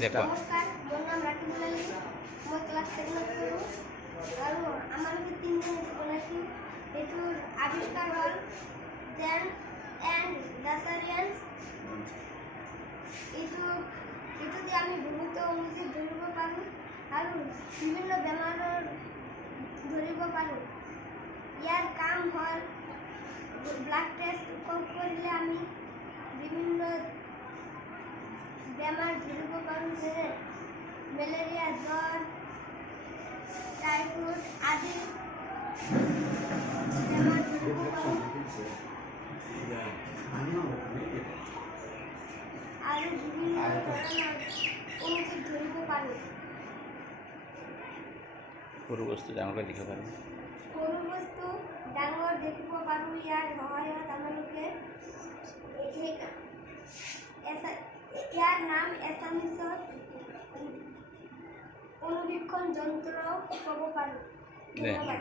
দেখো নমস্কাৰ, মোৰ নাম ৰাকিবুল আলী। মই ক্লাছ 7ত পঢ়োঁ আৰু আমালোকে তিনিজনে বনাইছোঁ। এইটোৰ আৱিষ্কাৰ হ'ল জেন এণ্ড ডাছাৰিয়ানছ। এইটোতে আমি বহুতো অনুজীৱ ধৰিব পাৰোঁ আৰু বিভিন্ন বেমাৰৰ ধৰিব পাৰোঁ। ইয়াৰ কাম হ'ল ব্লাড টেষ্ট কৰিলে আমি বিভিন্ন বেমাৰ ধৰিব পাৰোঁ, যেনে মেলেৰিয়া, জ্বৰ, টাইফয়েড আদি বেমাৰ ধৰিব পাৰোঁ আৰু বিভিন্ন ধৰণৰ অনুজীৱ ধৰিব পাৰোঁ। সৰু বস্তু ডাঙৰকৈ দেখিব পাৰোঁ। সৰু বস্তু ডাঙৰ দেখিব পাৰোঁ। ইয়াৰ সহায়ত আমালোকে ইয়াৰ নাম এছামিছত অনুবীক্ষণ যন্ত্ৰ ক'ব পাৰোঁ। ধন্যবাদ।